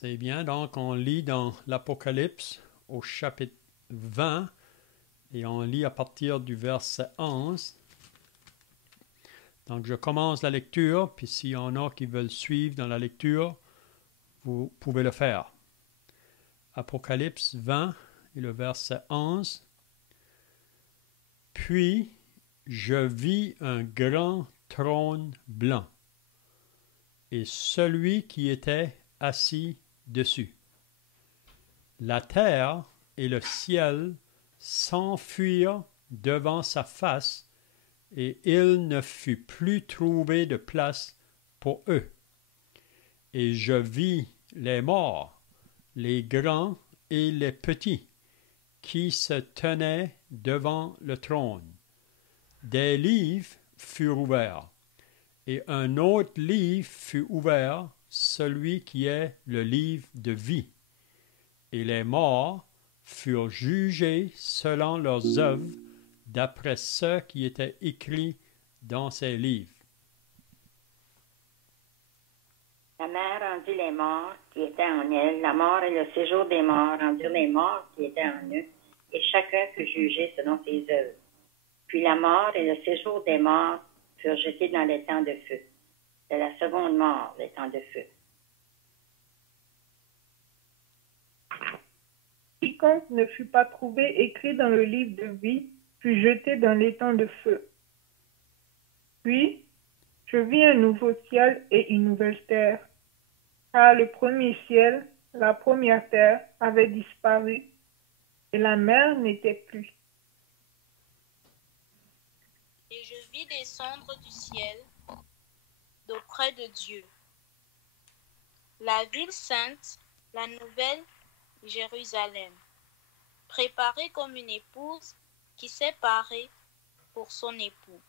C'est bien, donc on lit dans l'Apocalypse au chapitre 20 et on lit à partir du verset 11. Donc je commence la lecture, puis s'il y en a qui veulent suivre dans la lecture, vous pouvez le faire. Apocalypse 20 et le verset 11. Puis je vis un grand trône blanc et celui qui était assis dessus. La terre et le ciel s'enfuirent devant sa face, et il ne fut plus trouvé de place pour eux. Et je vis les morts, les grands et les petits, qui se tenaient devant le trône. Des livres furent ouverts, et un autre livre fut ouvert, celui qui est le livre de vie. Et les morts furent jugés selon leurs œuvres, d'après ce qui était écrit dans ces livres. La mer rendit les morts qui étaient en elle, la mort et le séjour des morts rendirent les morts qui étaient en eux, et chacun fut jugé selon ses œuvres. Puis la mort et le séjour des morts furent jetés dans les temps de feu. C'est la seconde mort, les temps de feu. Quiconque ne fut pas trouvé écrit dans le livre de vie fut jeté dans l'étang de feu. Puis, je vis un nouveau ciel et une nouvelle terre, car le premier ciel, la première terre, avait disparu, et la mer n'était plus. Et je vis descendre du ciel, d'auprès de Dieu, la ville sainte, la nouvelle Jérusalem, préparée comme une épouse qui s'est parée pour son époux.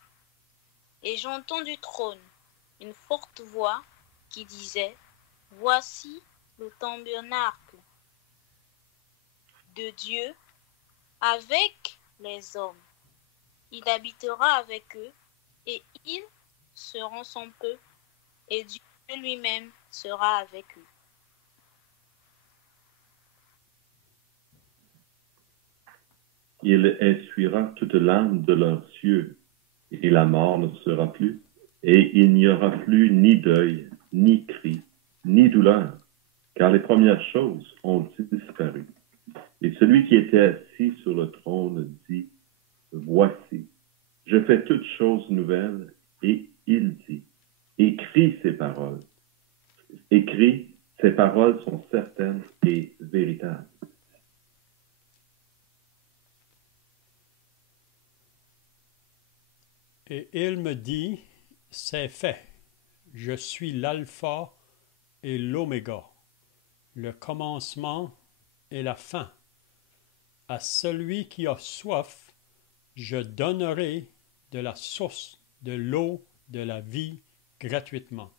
Et j'entends du trône une forte voix qui disait: Voici le tabernacle de Dieu avec les hommes. Il habitera avec eux, et ils seront son peuple, et Dieu lui-même sera avec eux. Il essuiera toute larme de leurs yeux, et la mort ne sera plus, et il n'y aura plus ni deuil, ni cri, ni douleur, car les premières choses ont disparu. Et celui qui était assis sur le trône dit: Voici, je fais toutes choses nouvelles, et il dit: Écris ces paroles. Écris, ces paroles sont certaines et véritables. Et il me dit, c'est fait, je suis l'alpha et l'oméga, le commencement et la fin. À celui qui a soif, je donnerai de la source de l'eau de la vie gratuitement.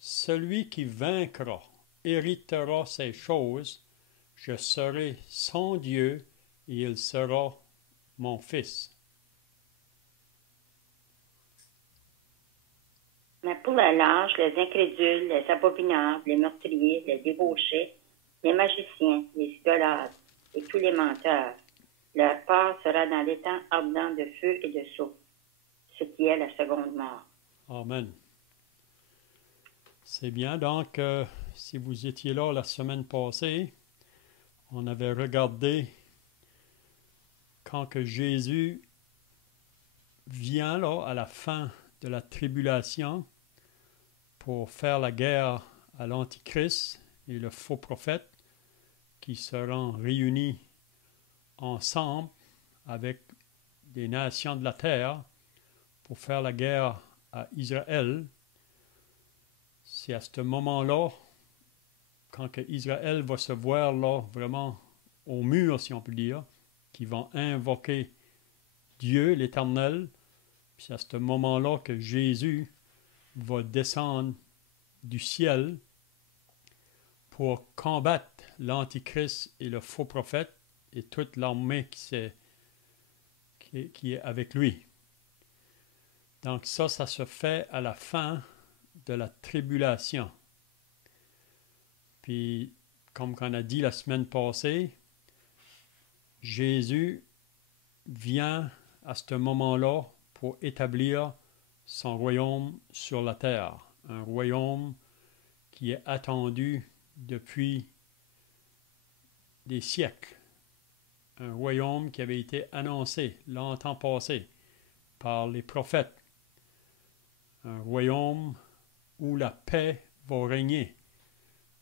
Celui qui vaincra héritera ces choses, je serai son Dieu et il sera mon fils. Mais pour la lâche, les incrédules, les abominables, les meurtriers, les débauchés, les magiciens, les idolâtres et tous les menteurs, leur part sera dans l'étang ardent de feu et de soufre, ce qui est la seconde mort. Amen. C'est bien, donc, si vous étiez là la semaine passée, on avait regardé quand que Jésus vient là à la fin de la tribulation pour faire la guerre à l'Antichrist et le faux prophète qui seront réunis ensemble avec des nations de la terre pour faire la guerre à Israël. C'est à ce moment-là, quand que Israël va se voir là vraiment au mur, si on peut dire, qu'ils vont invoquer Dieu, l'Éternel. Puis c'est à ce moment-là que Jésus va descendre du ciel pour combattre l'Antichrist et le faux prophète et toute l'armée qui est avec lui. Donc ça se fait à la fin de la tribulation. Puis, comme on a dit la semaine passée, Jésus vient à ce moment-là pour établir son royaume sur la terre. Un royaume qui est attendu depuis des siècles. Un royaume qui avait été annoncé longtemps passé par les prophètes. Un royaume où la paix va régner,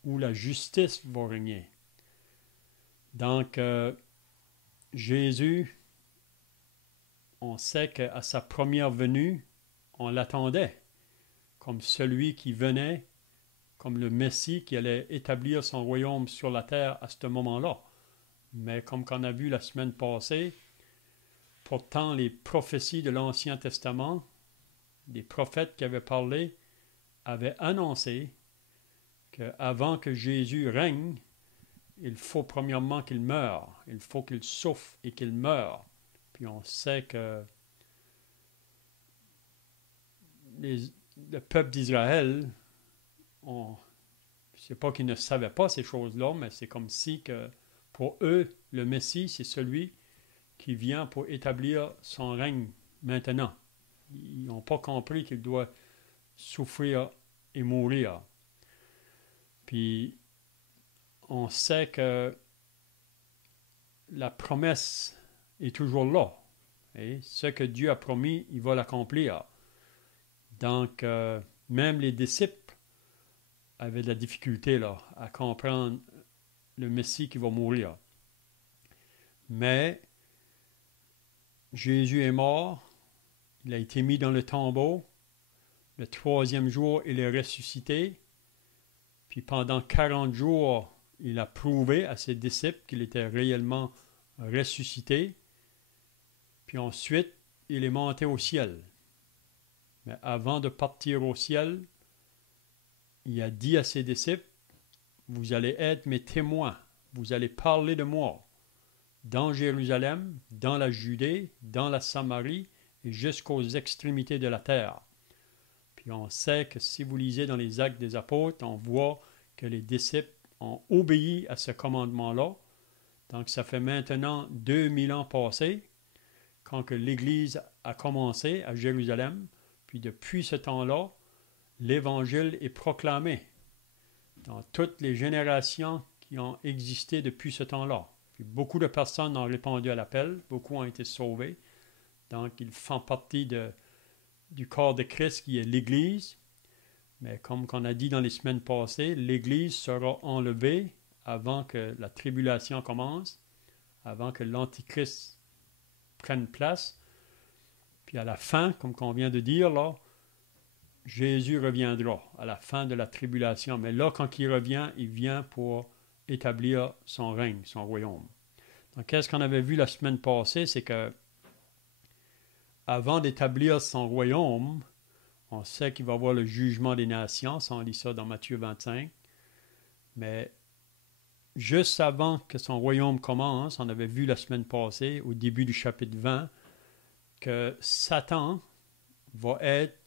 où la justice va régner. Donc, Jésus, on sait qu'à sa première venue, on l'attendait comme celui qui venait, comme le Messie qui allait établir son royaume sur la terre à ce moment-là. Mais comme on a vu la semaine passée, pourtant les prophéties de l'Ancien Testament, des prophètes qui avaient parlé, avaient annoncé qu'avant que Jésus règne, il faut premièrement qu'il meure, il faut qu'il souffre et qu'il meure. Puis on sait que le peuple d'Israël, c'est pas qu'ils ne savaient pas ces choses-là, mais c'est comme si que pour eux, le Messie, c'est celui qui vient pour établir son règne maintenant. Ils n'ont pas compris qu'il doit souffrir et mourir. Puis, on sait que la promesse est toujours là. Et ce que Dieu a promis, il va l'accomplir. Donc, même les disciples avaient de la difficulté là, à comprendre le Messie qui va mourir. Mais Jésus est mort, il a été mis dans le tombeau, le 3e jour, il est ressuscité, puis pendant 40 jours, il a prouvé à ses disciples qu'il était réellement ressuscité, puis ensuite, il est monté au ciel. Mais avant de partir au ciel, il a dit à ses disciples, vous allez être mes témoins, vous allez parler de moi dans Jérusalem, dans la Judée, dans la Samarie et jusqu'aux extrémités de la terre. Puis on sait que si vous lisez dans les Actes des Apôtres, on voit que les disciples ont obéi à ce commandement-là. Donc ça fait maintenant 2000 ans passés quand que l'Église a commencé à Jérusalem. Puis depuis ce temps-là, l'Évangile est proclamé dans toutes les générations qui ont existé depuis ce temps-là. Puis beaucoup de personnes ont répondu à l'appel, beaucoup ont été sauvés. Donc, ils font partie du corps de Christ qui est l'Église. Mais comme on a dit dans les semaines passées, l'Église sera enlevée avant que la tribulation commence, avant que l'Antichrist prenne place. Puis à la fin, comme on vient de dire là, Jésus reviendra à la fin de la tribulation. Mais là, quand il revient, il vient pour établir son règne, son royaume. Donc, qu'est-ce qu'on avait vu la semaine passée? C'est que avant d'établir son royaume, on sait qu'il va y avoir le jugement des nations, ça on lit ça dans Matthieu 25, mais juste avant que son royaume commence, on avait vu la semaine passée, au début du chapitre 20, que Satan va être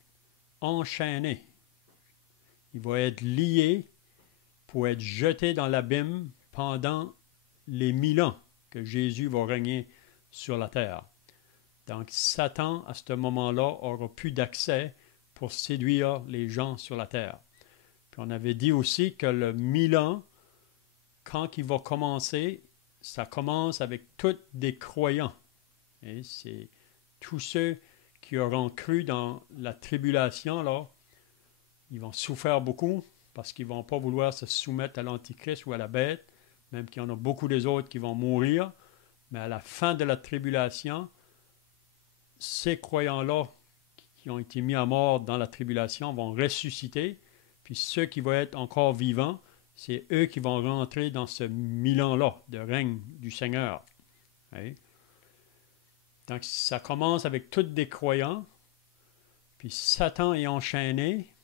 enchaîné, il va être lié pour être jeté dans l'abîme pendant les 1000 ans que Jésus va régner sur la terre. Donc Satan, à ce moment-là, aura plus d'accès pour séduire les gens sur la terre. Puis on avait dit aussi que le 1000 ans, quand il va commencer, ça commence avec tous des croyants. Et c'est tous ceux qui auront cru dans la tribulation, là, ils vont souffrir beaucoup parce qu'ils ne vont pas vouloir se soumettre à l'Antichrist ou à la bête, même qu'il y en a beaucoup des autres qui vont mourir. Mais à la fin de la tribulation, ces croyants-là qui ont été mis à mort dans la tribulation vont ressusciter, puis ceux qui vont être encore vivants, c'est eux qui vont rentrer dans ce 1000 ans-là de règne du Seigneur. Oui. Donc ça commence avec tous des croyants, puis Satan est enchaîné,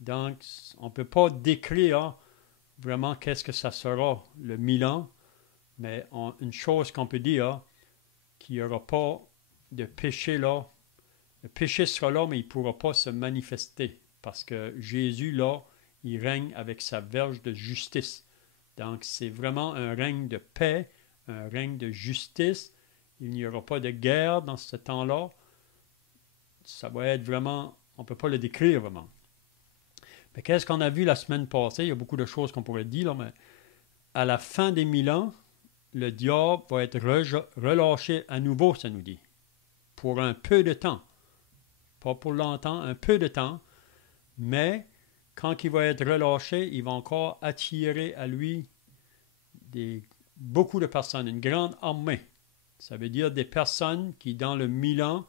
donc on ne peut pas décrire vraiment qu'est-ce que ça sera le 1000 ans, mais une chose qu'on peut dire, qu'il n'y aura pas de péché là. Le péché sera là, mais il ne pourra pas se manifester. Parce que Jésus, là, il règne avec sa verge de justice. Donc, c'est vraiment un règne de paix, un règne de justice. Il n'y aura pas de guerre dans ce temps-là. Ça va être vraiment, on ne peut pas le décrire vraiment. Mais qu'est-ce qu'on a vu la semaine passée? Il y a beaucoup de choses qu'on pourrait dire, là, mais à la fin des 1000 ans, le diable va être relâché à nouveau, ça nous dit, pour un peu de temps. Pas pour longtemps, un peu de temps, mais quand il va être relâché, il va encore attirer à lui beaucoup de personnes, une grande armée. Ça veut dire des personnes qui, dans le 1000 ans,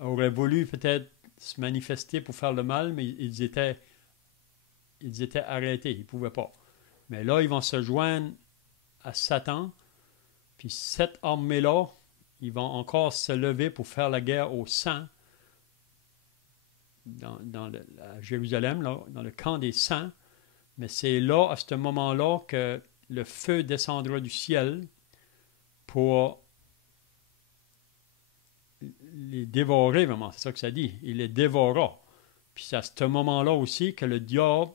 auraient voulu peut-être se manifester pour faire le mal, mais ils étaient arrêtés, ils ne pouvaient pas. Mais là, ils vont se joindre à Satan, puis cette armée-là, ils vont encore se lever pour faire la guerre aux saints à Jérusalem, là, dans le camp des saints. Mais c'est là, à ce moment-là, que le feu descendra du ciel pour les dévorer, vraiment. C'est ça que ça dit. Il les dévorera. Puis c'est à ce moment-là aussi que le diable,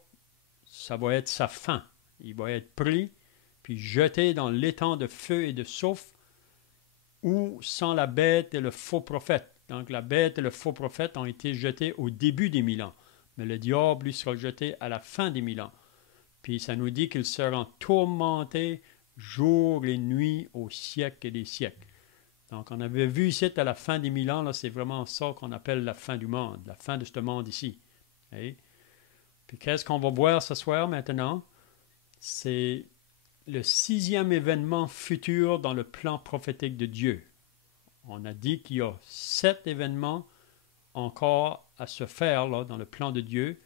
ça va être sa fin. Il va être pris, puis jeté dans l'étang de feu et de soufre, où sans la bête et le faux prophète. Donc la bête et le faux prophète ont été jetés au début des 1000 ans. Mais le diable, lui, sera jeté à la fin des 1000 ans. Puis ça nous dit qu'il sera tourmenté jour et nuit au siècle et des siècles. Donc on avait vu ici à la fin des 1000 ans, là, c'est vraiment ça qu'on appelle la fin du monde, la fin de ce monde ici. Okay? Puis qu'est-ce qu'on va voir ce soir maintenant? C'est le 6e événement futur dans le plan prophétique de Dieu. On a dit qu'il y a 7 événements encore à se faire là, dans le plan de Dieu.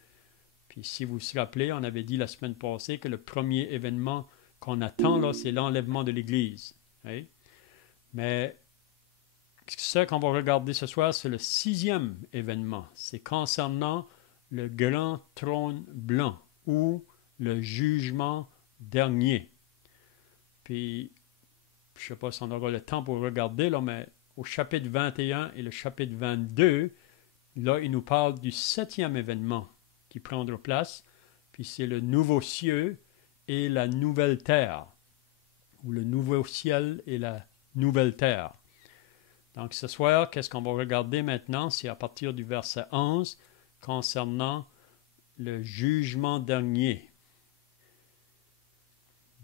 Puis si vous vous rappelez, on avait dit la semaine passée que le premier événement qu'on attend, là, c'est l'enlèvement de l'Église. Okay? Mais ce qu'on va regarder ce soir, c'est le 6e événement. C'est concernant le grand trône blanc ou le jugement dernier. Puis, je ne sais pas si on aura le temps pour regarder, là, mais au chapitre 21 et le chapitre 22, là, il nous parle du 7e événement qui prendra place, puis c'est le nouveau ciel et la nouvelle terre, ou le nouveau ciel et la nouvelle terre. Donc ce soir, qu'est-ce qu'on va regarder maintenant? C'est à partir du verset 11, concernant le jugement dernier.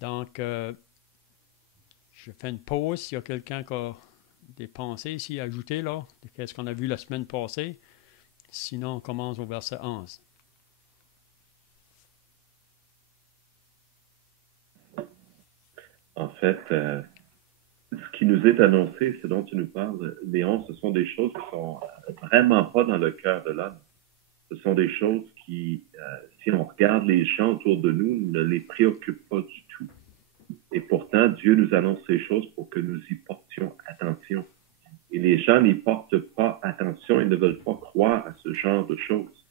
Donc, je fais une pause. S'il y a quelqu'un qui a des pensées ici à ajouter, là, de qu'est-ce qu'on a vu la semaine passée. Sinon, on commence au verset 11. En fait, ce qui nous est annoncé, ce dont tu nous parles, Léon, ce sont des choses qui sont vraiment pas dans le cœur de l'homme. Ce sont des choses qui, si on regarde les gens autour de nous, ne les préoccupent pas du tout. Et pourtant, Dieu nous annonce ces choses pour que nous y portions attention. Et les gens n'y portent pas attention, ils ne veulent pas croire à ce genre de choses.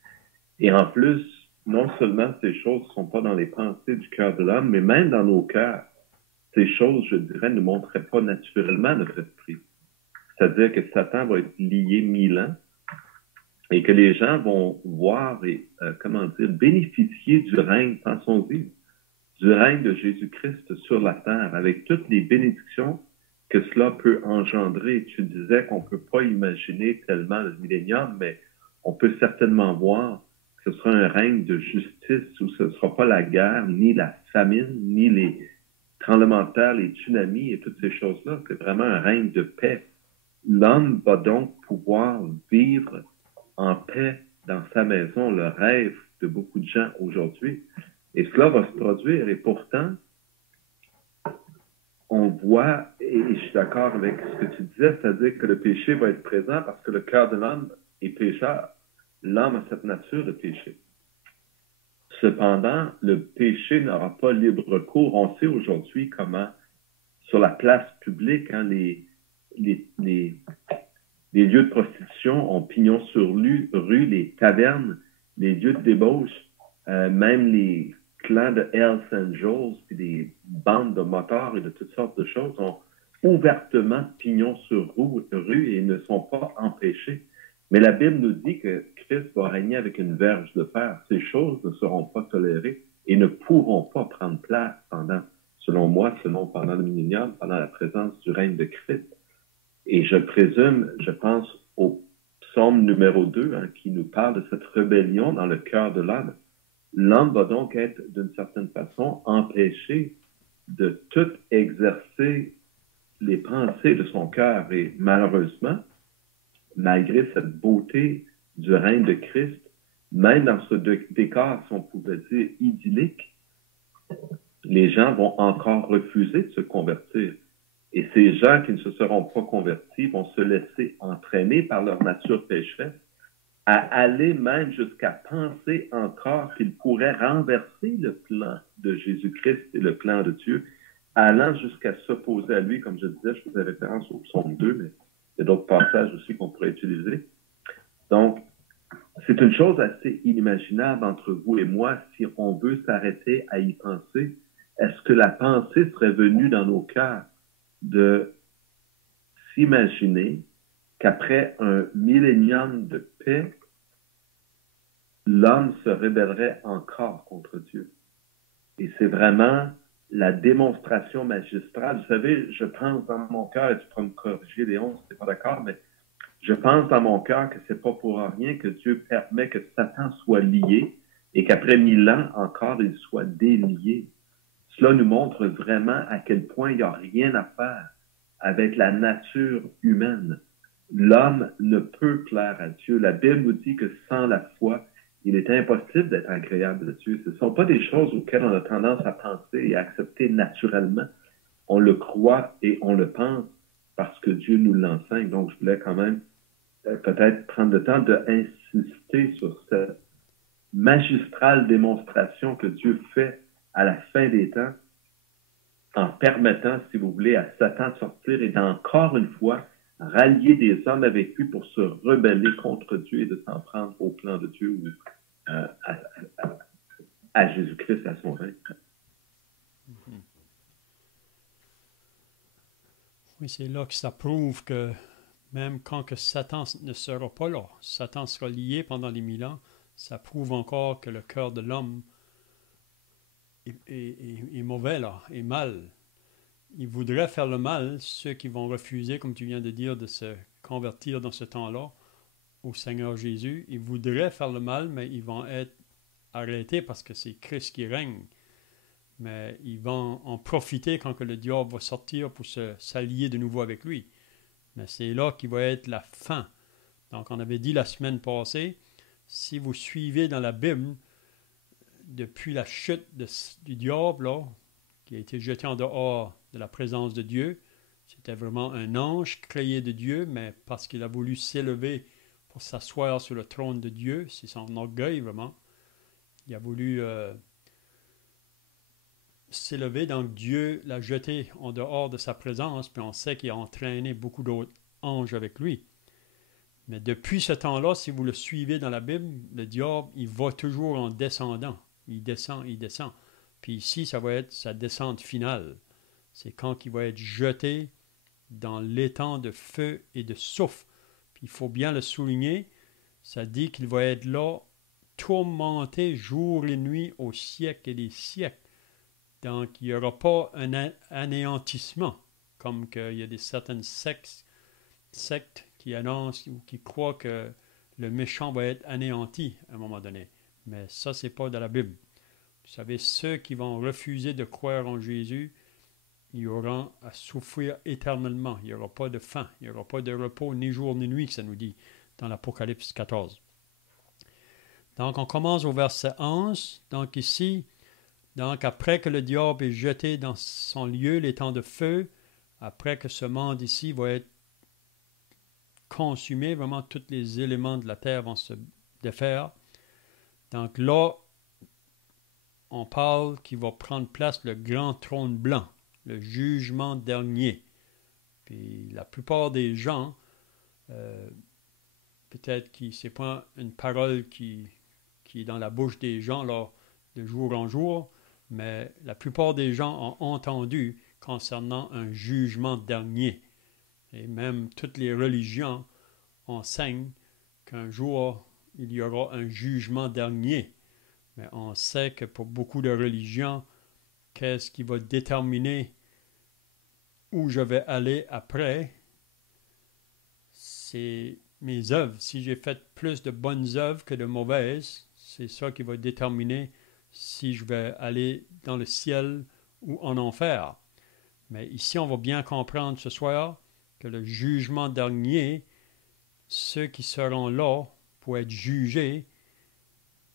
Et en plus, non seulement ces choses ne sont pas dans les pensées du cœur de l'homme, mais même dans nos cœurs, ces choses, je dirais, ne montreraient pas naturellement notre esprit. C'est-à-dire que Satan va être lié 1000 ans et que les gens vont voir et, bénéficier du règne, pensons-y, du règne de Jésus-Christ sur la terre, avec toutes les bénédictions que cela peut engendrer. Tu disais qu'on ne peut pas imaginer tellement le millénium, mais on peut certainement voir que ce sera un règne de justice où ce ne sera pas la guerre, ni la famine, ni les tremblements de terre, les tsunamis et toutes ces choses-là. C'est vraiment un règne de paix. L'homme va donc pouvoir vivre en paix dans sa maison, le rêve de beaucoup de gens aujourd'hui. Et cela va se produire. Et pourtant, on voit, et je suis d'accord avec ce que tu disais, c'est-à-dire que le péché va être présent parce que le cœur de l'homme est pécheur. L'homme a cette nature de péché. Cependant, le péché n'aura pas libre cours. On sait aujourd'hui comment, sur la place publique, hein, les lieux de prostitution ont pignon sur rue, les tavernes, les lieux de débauche, même les clans de Hells Angels, puis des bandes de motards et de toutes sortes de choses ont ouvertement pignon sur rue et ne sont pas empêchés. Mais la Bible nous dit que Christ va régner avec une verge de fer. Ces choses ne seront pas tolérées. et ne pourront pas prendre place pendant le millénium, pendant la présence du règne de Christ. Et je présume, je pense au psaume numéro 2, qui nous parle de cette rébellion dans le cœur de l'homme. L'homme va donc être, d'une certaine façon, empêché de tout exercer les pensées de son cœur. Et malheureusement, malgré cette beauté du règne de Christ, même dans ce décor, si on pouvait dire, idyllique, les gens vont encore refuser de se convertir. Et ces gens qui ne se seront pas convertis vont se laisser entraîner par leur nature pécheresse à aller même jusqu'à penser encore qu'ils pourraient renverser le plan de Jésus-Christ et le plan de Dieu, allant jusqu'à s'opposer à lui, comme je disais, je faisais référence au psaume 2, mais il y a d'autres passages aussi qu'on pourrait utiliser. Donc, c'est une chose assez inimaginable entre vous et moi si on veut s'arrêter à y penser. Est-ce que la pensée serait venue dans nos cœurs de s'imaginer qu'après un millénium de paix, l'homme se rébellerait encore contre Dieu? Et c'est vraiment la démonstration magistrale. Vous savez, je pense dans mon cœur, et tu pourras me corriger, Léon, si tu n'es pas d'accord, mais je pense dans mon cœur que c'est pas pour rien que Dieu permet que Satan soit lié et qu'après 1000 ans encore, il soit délié. Cela nous montre vraiment à quel point il n'y a rien à faire avec la nature humaine. L'homme ne peut plaire à Dieu. La Bible nous dit que sans la foi, il est impossible d'être agréable à Dieu. Ce ne sont pas des choses auxquelles on a tendance à penser et à accepter naturellement. On le croit et on le pense parce que Dieu nous l'enseigne. Donc, je voulais quand même peut-être prendre le temps d'insister sur cette magistrale démonstration que Dieu fait à la fin des temps en permettant, si vous voulez, à Satan de sortir et d'encore une fois rallier des hommes avec lui pour se rebeller contre Dieu et de s'en prendre au plan de Dieu ou à Jésus-Christ, à son règne. Oui, c'est là que ça prouve que même quand que Satan ne sera pas là, Satan sera lié pendant les 1000 ans, ça prouve encore que le cœur de l'homme est mauvais, là, est mal. Il voudrait faire le mal, ceux qui vont refuser, comme tu viens de dire, de se convertir dans ce temps-là au Seigneur Jésus. Ils voudraient faire le mal, mais ils vont être arrêtés parce que c'est Christ qui règne. Mais ils vont en profiter quand que le diable va sortir pour s'allier de nouveau avec lui. Mais c'est là qu'il va être la fin. Donc, on avait dit la semaine passée, si vous suivez dans la Bible, depuis la chute du diable, là, qui a été jeté en dehors de la présence de Dieu, c'était vraiment un ange créé de Dieu, mais parce qu'il a voulu s'élever pour s'asseoir sur le trône de Dieu, c'est son orgueil vraiment, il a voulu s'élever, donc Dieu l'a jeté en dehors de sa présence, puis on sait qu'il a entraîné beaucoup d'autres anges avec lui. Mais depuis ce temps-là, si vous le suivez dans la Bible, le diable, il va toujours en descendant. Il descend. Puis ici, ça va être sa descente finale. C'est quand il va être jeté dans l'étang de feu et de soufre. Puis il faut bien le souligner, ça dit qu'il va être là, tourmenté jour et nuit au siècle et des siècles. Donc, il n'y aura pas un anéantissement, comme qu'il y a certaines sectes qui annoncent ou qui croient que le méchant va être anéanti à un moment donné. Mais ça, ce n'est pas dans la Bible. Vous savez, ceux qui vont refuser de croire en Jésus, ils auront à souffrir éternellement. Il n'y aura pas de fin, il n'y aura pas de repos, ni jour ni nuit, que ça nous dit dans l'Apocalypse 14. Donc, on commence au verset 11. Donc, ici, après que le diable est jeté dans son lieu, l'étang de feu, après que ce monde ici va être consumé, vraiment tous les éléments de la terre vont se défaire. Donc là, on parle qu'il va prendre place le grand trône blanc, le jugement dernier. Puis la plupart des gens, peut-être que ce n'est pas une parole qui est dans la bouche des gens là, de jour en jour, mais la plupart des gens ont entendu concernant un jugement dernier. Et même toutes les religions enseignent qu'un jour, il y aura un jugement dernier. Mais on sait que pour beaucoup de religions, qu'est-ce qui va déterminer où je vais aller après? C'est mes œuvres. Si j'ai fait plus de bonnes œuvres que de mauvaises, c'est ça qui va déterminer si je vais aller dans le ciel ou en enfer. Mais ici, on va bien comprendre ce soir que le jugement dernier, ceux qui seront là pour être jugés,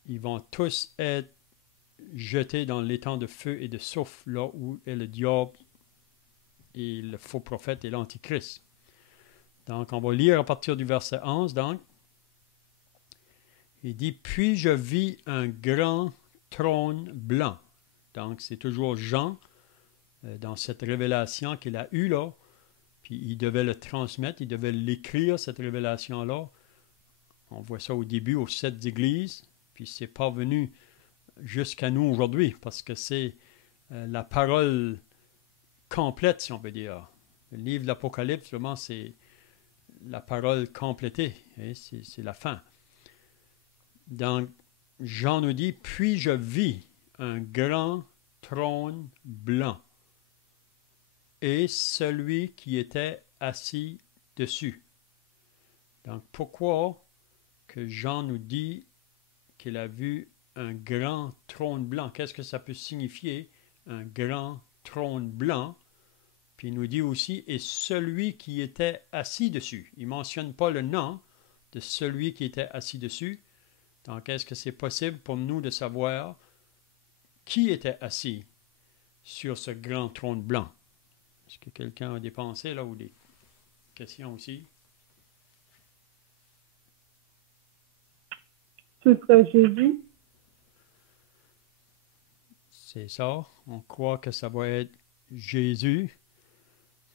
ils vont tous être jetés dans l'étang de feu et de soufre, là où est le diable et le faux prophète et l'antichrist. Donc, on va lire à partir du verset 11. Donc, il dit, « Puis je vis un grand trône blanc. » Donc, c'est toujours Jean, dans cette révélation qu'il a eue là, puis il devait le transmettre, il devait l'écrire, cette révélation-là. On voit ça au début, aux 7 églises, puis c'est parvenu jusqu'à nous aujourd'hui, parce que c'est la parole complète, si on peut dire. Le livre de l'Apocalypse, vraiment, c'est la parole complétée, hein, c'est la fin. Donc, Jean nous dit, « Puis je vis un grand trône blanc, et celui qui était assis dessus. » Donc, pourquoi que Jean nous dit qu'il a vu un grand trône blanc? Qu'est-ce que ça peut signifier, un grand trône blanc? Puis il nous dit aussi, et celui qui était assis dessus. Il ne mentionne pas le nom de celui qui était assis dessus. Donc, est-ce que c'est possible pour nous de savoir qui était assis sur ce grand trône blanc? Est-ce que quelqu'un a des pensées là ou des questions aussi? Ce serait Jésus. C'est ça. On croit que ça va être Jésus.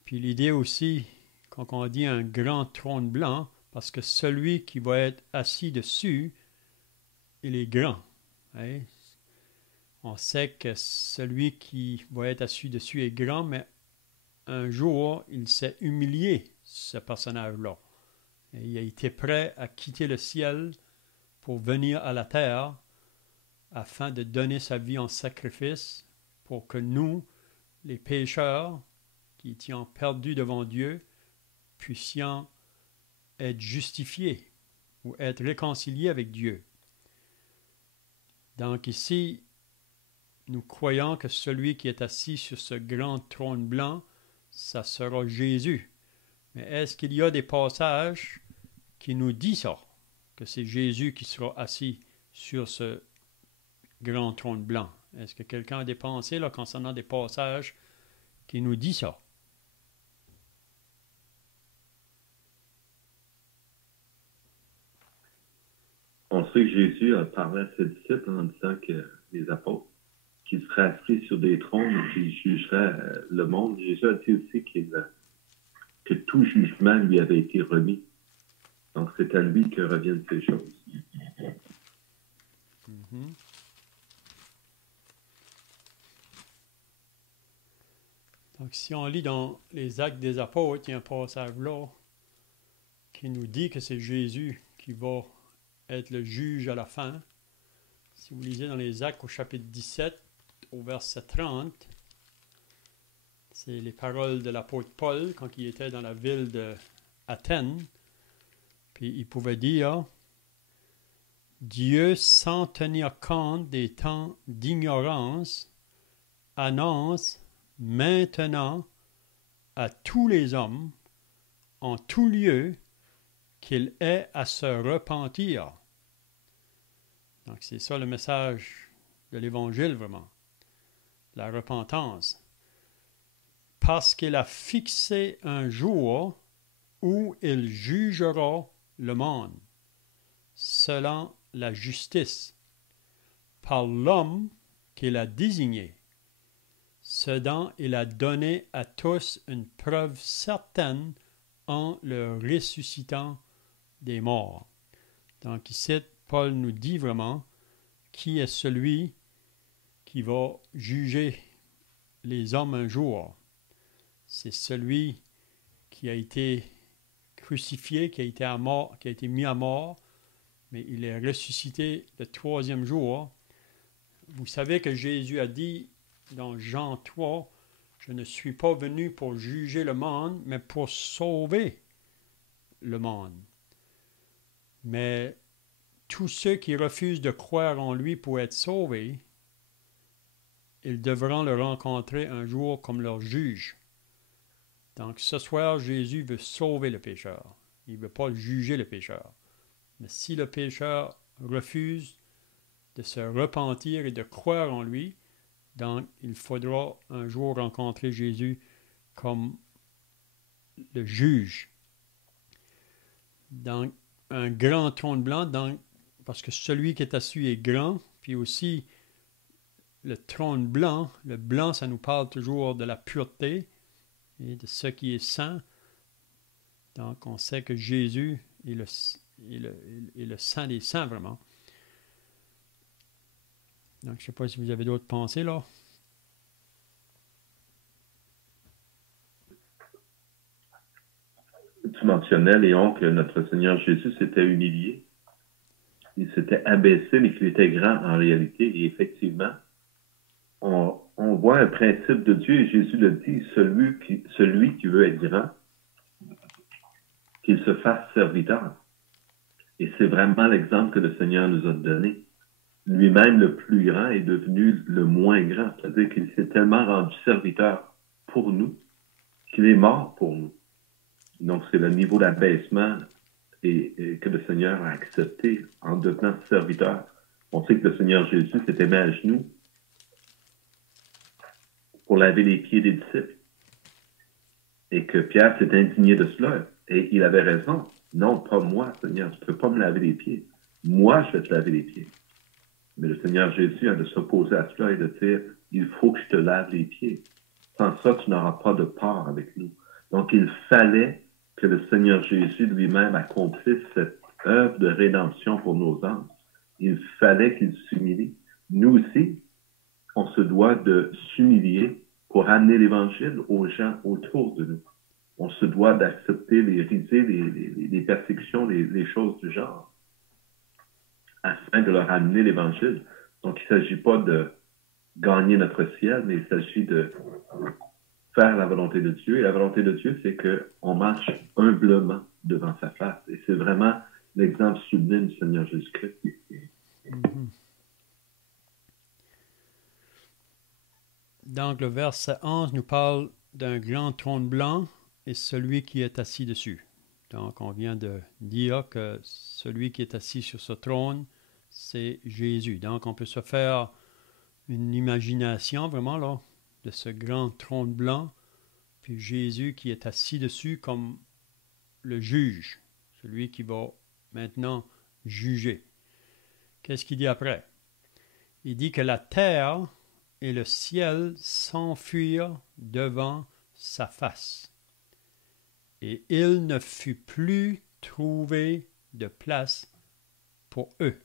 Puis l'idée aussi, quand on dit un grand trône blanc, parce que celui qui va être assis dessus, il est grand. Hein? On sait que celui qui va être assis dessus est grand, mais un jour, il s'est humilié, ce personnage-là. Et il a été prêt à quitter le ciel pour venir à la terre afin de donner sa vie en sacrifice pour que nous, les pécheurs, qui étions perdus devant Dieu, puissions être justifiés ou être réconciliés avec Dieu. Donc ici, nous croyons que celui qui est assis sur ce grand trône blanc, ça sera Jésus. Mais est-ce qu'il y a des passages qui nous disent ça, que c'est Jésus qui sera assis sur ce grand trône blanc? Est-ce que quelqu'un a des pensées là, concernant des passages qui nous disent ça? On sait que Jésus a parlé à ses disciples en disant que les apôtres, qu'ils seraient assis sur des trônes et qu'ils jugeraient le monde. Jésus a dit aussi que tout jugement lui avait été remis. Donc c'est à lui que reviennent ces choses. Mm-hmm. Donc si on lit dans les Actes des Apôtres, il y a un passage là qui nous dit que c'est Jésus qui va être le juge à la fin. Si vous lisez dans les Actes au chapitre 17, au verset 30, c'est les paroles de l'apôtre Paul quand il était dans la ville d'Athènes. Puis il pouvait dire, « Dieu, sans tenir compte des temps d'ignorance, annonce maintenant à tous les hommes, en tout lieu, qu'il est à se repentir. » Donc c'est ça le message de l'Évangile vraiment, la repentance. Parce qu'il a fixé un jour où il jugera le monde, selon la justice, par l'homme qu'il a désigné, ce dont il a donné à tous une preuve certaine en le ressuscitant des morts. Donc ici, Paul nous dit vraiment qui est celui qui va juger les hommes un jour. C'est celui qui a été crucifié, qui a été mis à mort, mais il est ressuscité le 3e jour. vous savez que Jésus a dit dans Jean 3, « Je ne suis pas venu pour juger le monde, mais pour sauver le monde. » Mais tous ceux qui refusent de croire en lui pour être sauvés, ils devront le rencontrer un jour comme leur juge. Donc ce soir, Jésus veut sauver le pécheur. Il ne veut pas juger le pécheur. Mais si le pécheur refuse de se repentir et de croire en lui, donc il faudra un jour rencontrer Jésus comme le juge. Donc, un grand trône blanc, parce que celui qui est assis est grand, puis aussi le trône blanc, le blanc, ça nous parle toujours de la pureté et de ce qui est saint. Donc, on sait que Jésus est le saint des saints, vraiment. Donc, je ne sais pas si vous avez d'autres pensées, là. Tu mentionnais, Léon, que notre Seigneur Jésus s'était humilié. Il s'était abaissé, mais qu'il était grand en réalité. Et effectivement, on voit un principe de Dieu, et Jésus le dit, celui qui veut être grand, qu'il se fasse serviteur. Et c'est vraiment l'exemple que le Seigneur nous a donné. Lui-même, le plus grand, est devenu le moins grand. C'est-à-dire qu'il s'est tellement rendu serviteur pour nous, qu'il est mort pour nous. Donc, c'est le niveau d'abaissement et que le Seigneur a accepté en devenant serviteur. On sait que le Seigneur Jésus s'était mis à genoux pour laver les pieds des disciples. Et que Pierre s'est indigné de cela. Et il avait raison. Non, pas moi, Seigneur, tu ne peux pas me laver les pieds. Moi, je vais te laver les pieds. Mais le Seigneur Jésus a de s'opposer à cela et de dire, il faut que je te lave les pieds. Sans ça, tu n'auras pas de part avec nous. Donc, il fallait que le Seigneur Jésus lui-même accomplisse cette œuvre de rédemption pour nos âmes. Il fallait qu'il s'humilie. Nous aussi, on se doit de s'humilier pour amener l'Évangile aux gens autour de nous. On se doit d'accepter les risées, les persécutions, les choses du genre, afin de leur amener l'Évangile. Donc, il ne s'agit pas de gagner notre ciel, mais il s'agit de faire la volonté de Dieu. Et la volonté de Dieu, c'est qu'on marche humblement devant sa face. Et c'est vraiment l'exemple sublime du Seigneur Jésus-Christ. Mm-hmm. Donc, le verset 11 nous parle d'un grand trône blanc et celui qui est assis dessus. Donc, on vient de dire que celui qui est assis sur ce trône, c'est Jésus. Donc, on peut se faire une imagination, vraiment, là, de ce grand trône blanc, puis Jésus qui est assis dessus comme le juge, celui qui va maintenant juger. Qu'est-ce qu'il dit après? Il dit que la terre et le ciel s'enfuirent devant sa face. Et il ne fut plus trouvé de place pour eux.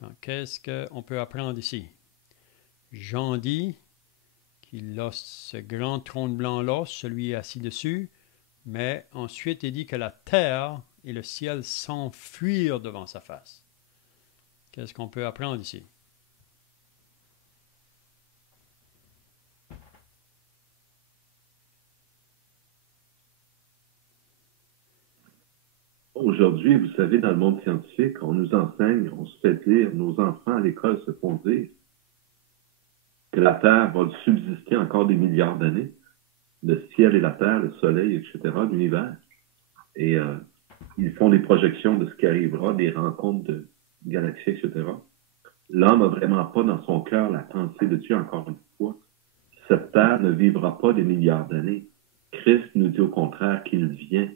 Donc, qu'est-ce qu'on peut apprendre ici? Jean dit qu'il a ce grand trône blanc-là, celui assis dessus, mais ensuite il dit que la terre et le ciel s'enfuirent devant sa face. Qu'est-ce qu'on peut apprendre ici? Aujourd'hui, vous savez, dans le monde scientifique, on nous enseigne, on se fait dire, nos enfants à l'école se font dire que la Terre va subsister encore des milliards d'années, le ciel et la Terre, le Soleil, etc., l'univers. Et ils font des projections de ce qui arrivera, des rencontres de galaxies, etc. L'homme n'a vraiment pas dans son cœur la pensée de Dieu, encore une fois. Cette Terre ne vivra pas des milliards d'années. Christ nous dit au contraire qu'il vient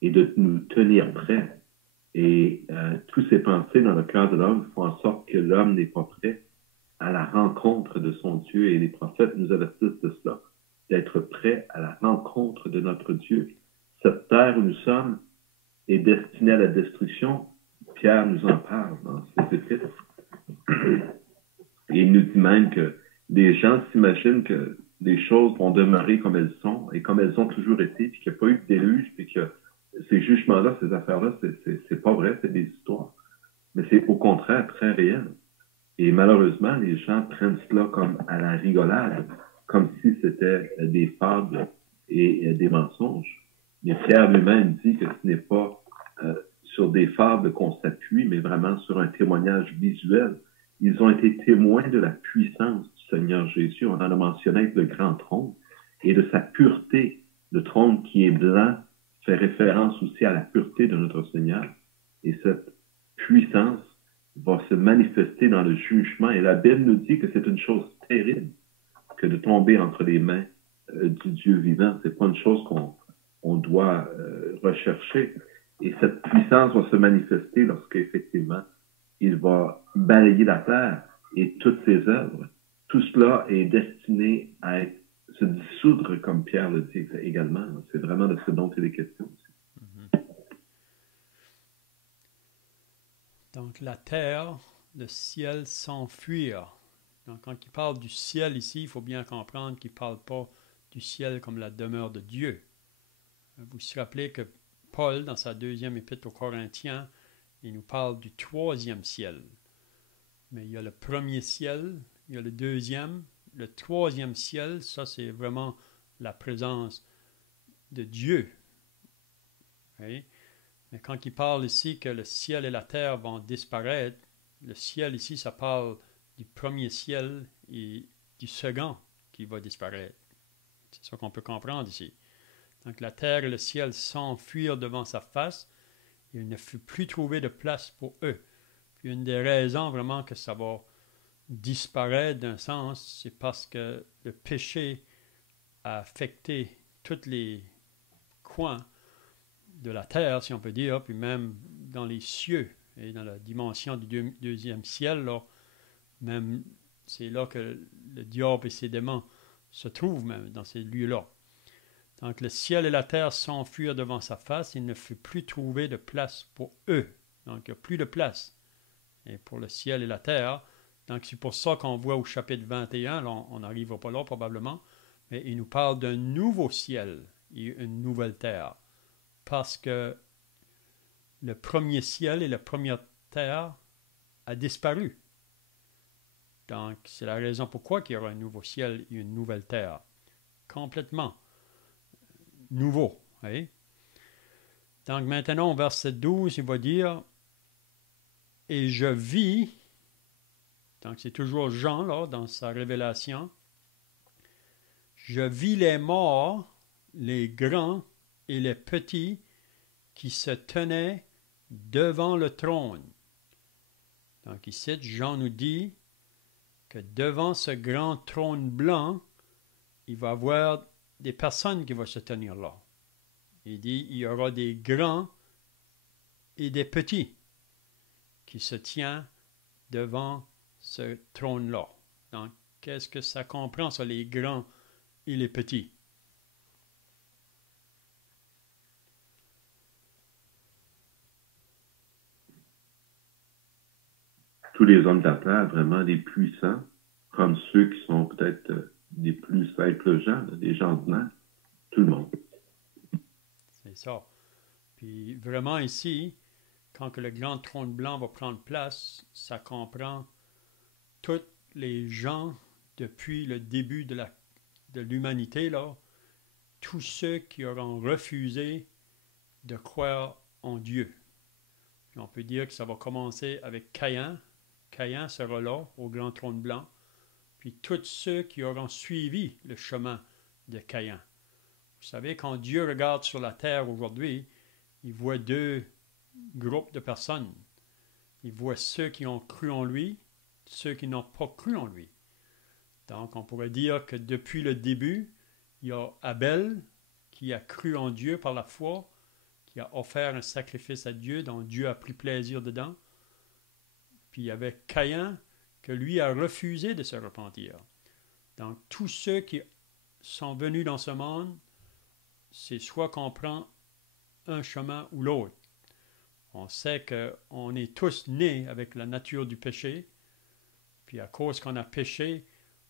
et de nous tenir prêts. Et tous ces pensées dans le cœur de l'homme font en sorte que l'homme n'est pas prêt à la rencontre de son Dieu. Et les prophètes nous avertissent de cela, d'être prêts à la rencontre de notre Dieu. Cette terre où nous sommes est destinée à la destruction. Pierre nous en parle dans ses épîtres. Et il nous dit même que des gens s'imaginent que les choses vont demeurer comme elles sont et comme elles ont toujours été, puis qu'il n'y a pas eu de déluge, puis que ces jugements-là, ces affaires-là, c'est pas vrai, c'est des histoires. Mais c'est au contraire très réel. Et malheureusement, les gens prennent cela comme à la rigolade, comme si c'était des fables et des mensonges. Mais Pierre lui-même dit que ce n'est pas sur des fables qu'on s'appuie, mais vraiment sur un témoignage visuel. Ils ont été témoins de la puissance du Seigneur Jésus. On en a mentionné avec le grand trône et de sa pureté. Le trône qui est blanc fait référence aussi à la pureté de notre Seigneur. Et cette puissance va se manifester dans le jugement. Et la Bible nous dit que c'est une chose terrible que de tomber entre les mains du Dieu vivant. C'est pas une chose qu'on doit rechercher. Et cette puissance va se manifester lorsqu'effectivement, il va balayer la terre et toutes ses œuvres. Tout cela est destiné à se dissoudre, comme Pierre le dit également. C'est vraiment de ce dont il est question. Donc, la terre, le ciel s'enfuir. Donc, quand il parle du ciel ici, il faut bien comprendre qu'il ne parle pas du ciel comme la demeure de Dieu. Vous vous rappelez que Paul, dans sa deuxième épître aux Corinthiens, il nous parle du troisième ciel. Mais il y a le premier ciel, il y a le deuxième. Le troisième ciel, ça c'est vraiment la présence de Dieu. Oui? Mais quand il parle ici que le ciel et la terre vont disparaître, le ciel ici, ça parle du premier ciel et du second qui va disparaître. C'est ça qu'on peut comprendre ici. Donc la terre et le ciel s'enfuirent devant sa face, et il ne fut plus trouvé de place pour eux. Puis une des raisons vraiment que ça va disparaître d'un sens, c'est parce que le péché a affecté tous les coins de la terre, si on peut dire, puis même dans les cieux et dans la dimension du deuxième ciel, là, même c'est là que le diable et ses démons se trouvent même dans ces lieux-là. Donc le ciel et la terre s'enfuirent devant sa face, il ne fut plus trouvé de place pour eux. Donc il n'y a plus de place et pour le ciel et la terre. Donc c'est pour ça qu'on voit au chapitre 21, là, on n'arrivera pas là probablement, mais il nous parle d'un nouveau ciel et une nouvelle terre. Parce que le premier ciel et la première terre a disparu. Donc, c'est la raison pourquoi il y aura un nouveau ciel et une nouvelle terre. Complètement nouveau. Oui? Donc, maintenant, au verset 12, il va dire « Et je vis », donc c'est toujours Jean, là, dans sa révélation, « Je vis les morts, les grands et les petits, qui se tenaient devant le trône. » Donc ici, Jean nous dit que devant ce grand trône blanc, il va y avoir des personnes qui vont se tenir là. Il dit il y aura des grands et des petits qui se tiennent devant ce trône-là. Donc, qu'est-ce que ça comprend, ça, les grands et les petits? Tous les hommes de la terre, vraiment des puissants, comme ceux qui sont peut-être des plus simples gens, des gens ordinaires, tout le monde. C'est ça. Puis vraiment ici, quand que le grand trône blanc va prendre place, ça comprend tous les gens depuis le début de l'humanité, là, tous ceux qui auront refusé de croire en Dieu. Puis on peut dire que ça va commencer avec Caïn. Caïn sera là, au grand trône blanc. Puis tous ceux qui auront suivi le chemin de Caïn. Vous savez, quand Dieu regarde sur la terre aujourd'hui, il voit deux groupes de personnes. Il voit ceux qui ont cru en lui, ceux qui n'ont pas cru en lui. Donc, on pourrait dire que depuis le début, il y a Abel qui a cru en Dieu par la foi, qui a offert un sacrifice à Dieu dont Dieu a pris plaisir dedans. Puis il y avait Caïn que lui a refusé de se repentir. Donc, tous ceux qui sont venus dans ce monde, c'est soit qu'on prend un chemin ou l'autre. On sait qu'on est tous nés avec la nature du péché, puis à cause qu'on a péché,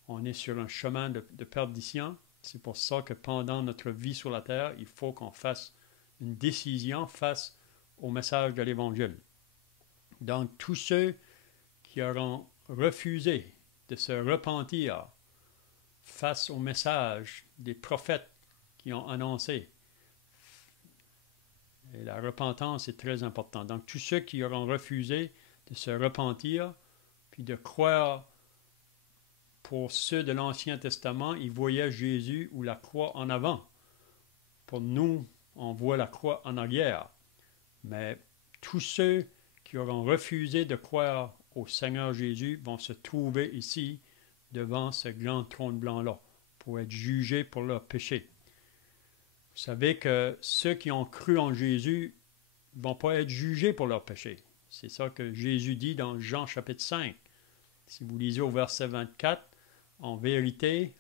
on est sur un chemin de perdition. C'est pour ça que pendant notre vie sur la terre, il faut qu'on fasse une décision face au message de l'Évangile. Donc, tous ceux qui auront refusé de se repentir face au message des prophètes qui ont annoncé. Et la repentance est très importante. Donc, tous ceux qui auront refusé de se repentir, puis de croire, pour ceux de l'Ancien Testament, ils voyaient Jésus ou la croix en avant. Pour nous, on voit la croix en arrière. Mais tous ceux qui auront refusé de croire au Seigneur Jésus vont se trouver ici, devant ce grand trône blanc-là, pour être jugés pour leurs péchés. Vous savez que ceux qui ont cru en Jésus ne vont pas être jugés pour leurs péchés. C'est ça que Jésus dit dans Jean chapitre 5. Si vous lisez au verset 24, « En vérité,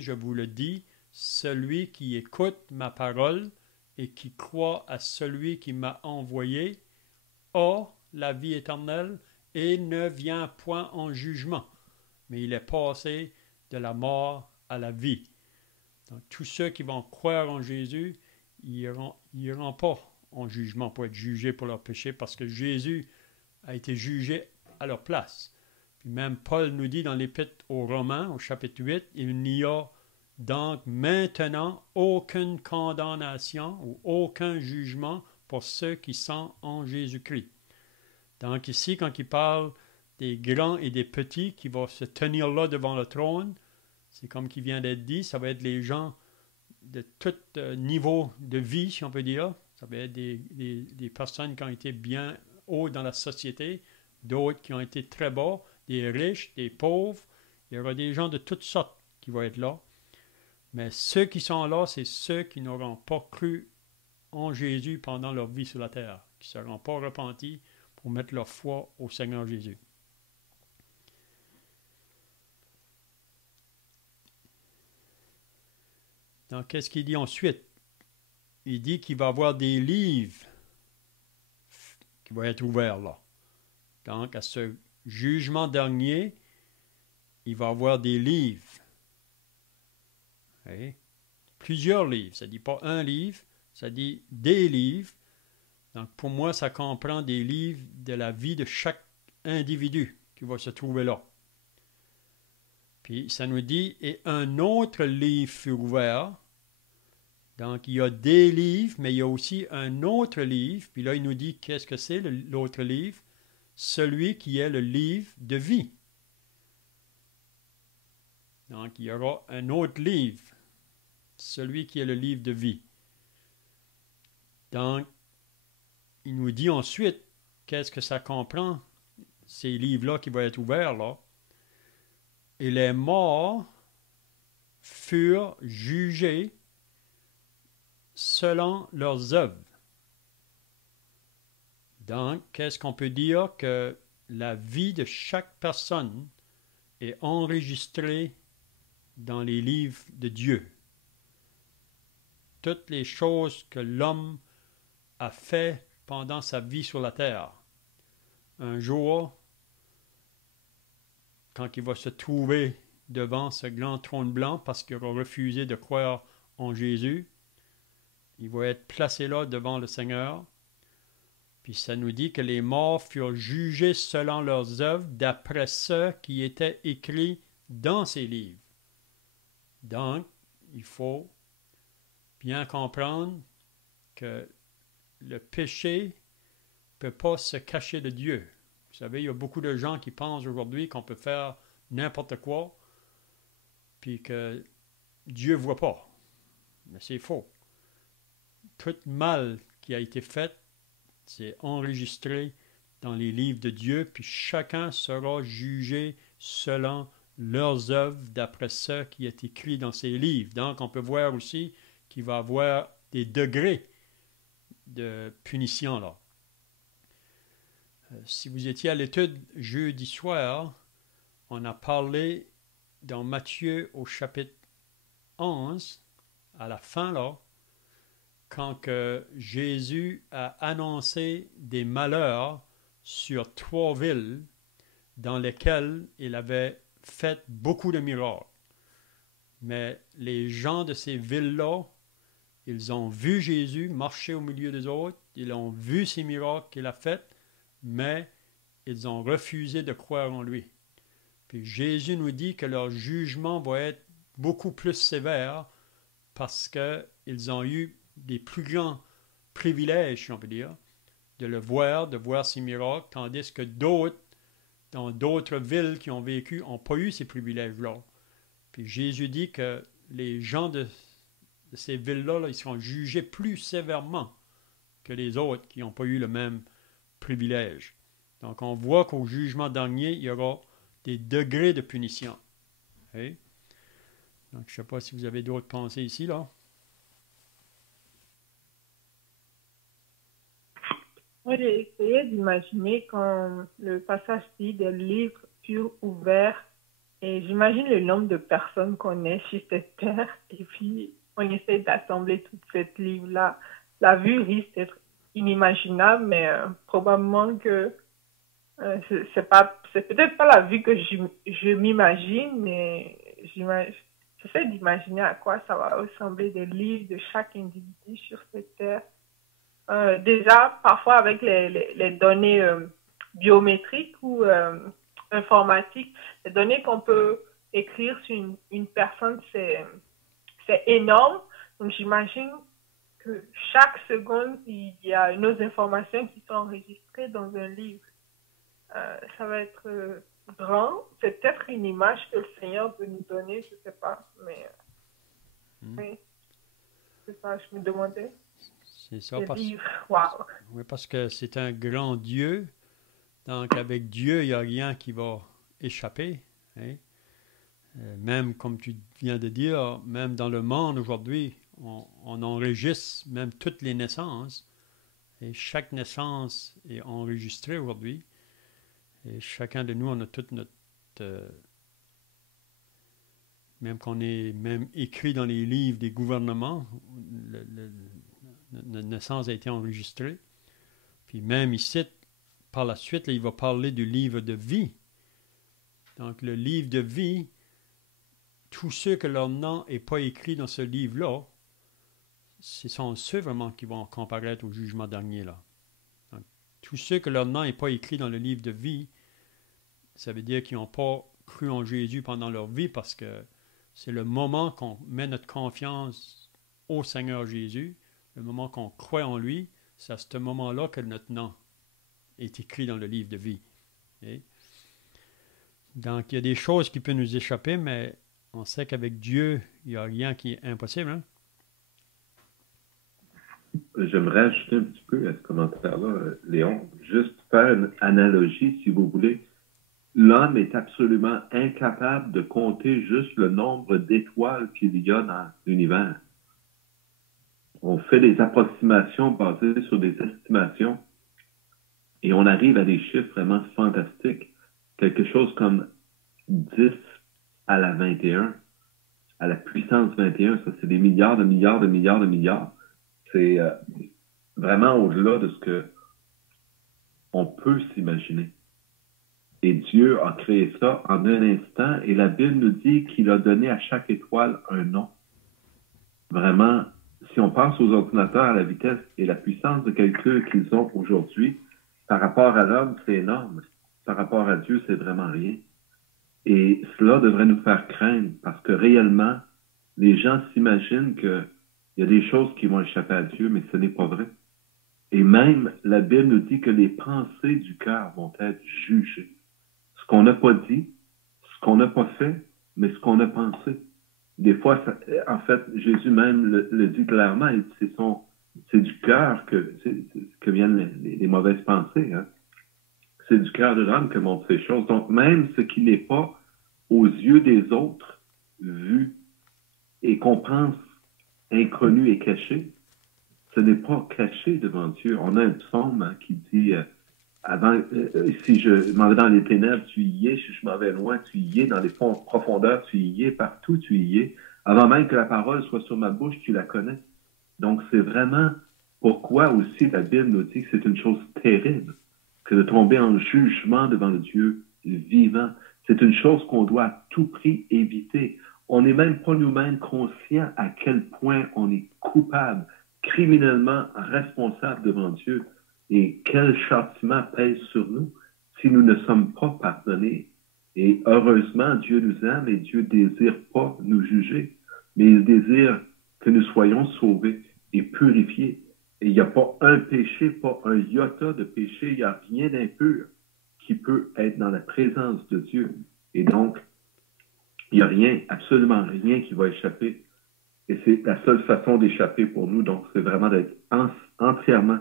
je vous le dis, celui qui écoute ma parole et qui croit à celui qui m'a envoyé a la vie éternelle et ne vient point en jugement, mais il est passé de la mort à la vie. » Donc, tous ceux qui vont croire en Jésus, ils n'iront pas en jugement pour être jugés pour leurs péchés, parce que Jésus a été jugé à leur place. Puis même Paul nous dit dans l'Épître aux Romains, au chapitre 8, « Il n'y a donc maintenant aucune condamnation ou aucun jugement pour ceux qui sont en Jésus-Christ. » Donc ici, quand il parle des grands et des petits qui vont se tenir là devant le trône, c'est comme qui vient d'être dit, ça va être les gens de tout niveau de vie, si on peut dire. Ça va être des personnes qui ont été bien haut dans la société, d'autres qui ont été très bas, des riches, des pauvres. Il y aura des gens de toutes sortes qui vont être là. Mais ceux qui sont là, c'est ceux qui n'auront pas cru en Jésus pendant leur vie sur la terre, qui ne seront pas repentis pour mettre leur foi au Seigneur Jésus. Donc, qu'est-ce qu'il dit ensuite? Il dit qu'il va y avoir des livres qui vont être ouverts là. Donc, à ce jugement dernier, il va y avoir des livres. Okay? Plusieurs livres. Ça ne dit pas un livre, ça dit des livres. Donc, pour moi, ça comprend des livres de la vie de chaque individu qui va se trouver là. Puis, ça nous dit, et un autre livre fut ouvert. Donc, il y a des livres, mais il y a aussi un autre livre. Puis là, il nous dit, qu'est-ce que c'est l'autre livre? Celui qui est le livre de vie. Donc, il y aura un autre livre. Celui qui est le livre de vie. Donc, il nous dit ensuite, qu'est-ce que ça comprend? Ces livres-là qui vont être ouverts, là. Et les morts furent jugés selon leurs œuvres. Donc, qu'est-ce qu'on peut dire? Que la vie de chaque personne est enregistrée dans les livres de Dieu. Toutes les choses que l'homme a fait pendant sa vie sur la terre. Un jour, quand il va se trouver devant ce grand trône blanc parce qu'il aura refusé de croire en Jésus, il va être placé là devant le Seigneur. Puis ça nous dit que les morts furent jugés selon leurs œuvres d'après ce qui était écrit dans ces livres. Donc, il faut bien comprendre que le péché ne peut pas se cacher de Dieu. Vous savez, il y a beaucoup de gens qui pensent aujourd'hui qu'on peut faire n'importe quoi, puis que Dieu ne voit pas. Mais c'est faux. Tout mal qui a été fait, c'est enregistré dans les livres de Dieu, puis chacun sera jugé selon leurs œuvres d'après ce qui est écrit dans ces livres. Donc, on peut voir aussi qu'il va y avoir des degrés de punition là. Si vous étiez à l'étude jeudi soir, on a parlé dans Matthieu au chapitre 11, à la fin là, quand que Jésus a annoncé des malheurs sur 3 villes dans lesquelles il avait fait beaucoup de miracles. Mais les gens de ces villes-là, ils ont vu Jésus marcher au milieu des autres, ils ont vu ces miracles qu'il a faits, mais ils ont refusé de croire en lui. Puis Jésus nous dit que leur jugement va être beaucoup plus sévère parce qu'ils ont eu des plus grands privilèges, si on peut dire, de le voir, de voir ses miracles, tandis que d'autres, dans d'autres villes qui ont vécu, n'ont pas eu ces privilèges-là. Puis Jésus dit que les gens de ces villes-là, ils seront jugés plus sévèrement que les autres qui n'ont pas eu le même privilège. Donc, on voit qu'au jugement dernier, il y aura des degrés de punition. Okay? Donc, je ne sais pas si vous avez d'autres pensées ici, là. Moi, j'ai essayé d'imaginer quand le passage dit des livres furent ouverts et j'imagine le nombre de personnes qu'on est sur cette terre et puis on essaie d'assembler toutes ces livres-là. La vue risque d'être inimaginable, mais probablement que c'est peut-être pas la vue que je m'imagine, mais j'essaie d'imaginer à quoi ça va ressembler des livres de chaque individu sur cette terre. Déjà, parfois avec les données biométriques ou informatiques, les données qu'on peut écrire sur une personne, c'est énorme. Donc, j'imagine que chaque seconde, il y a nos informations qui sont enregistrées dans un livre. Ça va être grand. C'est peut-être une image que le Seigneur veut nous donner, je ne sais pas. Mais oui, c'est ça, je me demandais. C'est ça, parce que c'est un grand Dieu. Donc, avec Dieu, il n'y a rien qui va échapper. Hein? Même, comme tu viens de dire, même dans le monde aujourd'hui, on enregistre même toutes les naissances. Et chaque naissance est enregistrée aujourd'hui. Et chacun de nous, on a toute notre... même qu'on est même écrit dans les livres des gouvernements, notre naissance a été enregistrée. Puis même ici, par la suite, là, il va parler du livre de vie. Donc, le livre de vie, tous ceux que leur nom n'est pas écrit dans ce livre-là, ce sont ceux vraiment qui vont comparaître au jugement dernier. Là. Donc, tous ceux que leur nom n'est pas écrit dans le livre de vie, ça veut dire qu'ils n'ont pas cru en Jésus pendant leur vie parce que c'est le moment qu'on met notre confiance au Seigneur Jésus, le moment qu'on croit en lui, c'est à ce moment-là que notre nom est écrit dans le livre de vie. Okay? Donc, il y a des choses qui peuvent nous échapper, mais on sait qu'avec Dieu, il n'y a rien qui est impossible. Hein? J'aimerais ajouter un petit peu à ce commentaire-là, Léon. Juste faire une analogie, si vous voulez. L'homme est absolument incapable de compter juste le nombre d'étoiles qu'il y a dans l'univers. On fait des approximations basées sur des estimations et on arrive à des chiffres vraiment fantastiques. Quelque chose comme 10 à la 21, à la puissance 21, ça c'est des milliards de milliards de milliards de milliards. C'est vraiment au-delà de ce que on peut s'imaginer. Et Dieu a créé ça en un instant et la Bible nous dit qu'il a donné à chaque étoile un nom. Vraiment, si on pense aux ordinateurs à la vitesse et la puissance de calcul qu'ils ont aujourd'hui, par rapport à l'homme, c'est énorme. Par rapport à Dieu, c'est vraiment rien. Et cela devrait nous faire craindre parce que réellement, les gens s'imaginent qu'il y a des choses qui vont échapper à Dieu, mais ce n'est pas vrai. Et même, la Bible nous dit que les pensées du cœur vont être jugées. Ce qu'on n'a pas dit, ce qu'on n'a pas fait, mais ce qu'on a pensé. Des fois, ça, en fait, Jésus même le dit clairement, c'est du cœur que viennent les mauvaises pensées. Hein? C'est du cœur de l'homme que montrent ces choses. Donc, même ce qui n'est pas aux yeux des autres vu et qu'on pense inconnu et caché, ce n'est pas caché devant Dieu. On a un psaume hein, qui dit si je m'en vais dans les ténèbres, tu y es. Si je m'en vais loin, tu y es. Dans les profondeurs, tu y es. Partout, tu y es. Avant même que la parole soit sur ma bouche, tu la connais. Donc, c'est vraiment pourquoi aussi la Bible nous dit que c'est une chose terrible que de tomber en jugement devant le Dieu vivant. C'est une chose qu'on doit à tout prix éviter. On n'est même pas nous-mêmes conscients à quel point on est coupable, criminellement responsable devant Dieu et quel châtiment pèse sur nous. si nous ne sommes pas pardonnés. Et heureusement, Dieu nous aime et Dieu ne désire pas nous juger, mais il désire que nous soyons sauvés et purifiés. Et il n'y a pas un péché, pas un iota de péché, il n'y a rien d'impur qui peut être dans la présence de Dieu. Et donc, il n'y a rien, absolument rien qui va échapper. Et c'est la seule façon d'échapper pour nous. Donc, c'est vraiment d'être entièrement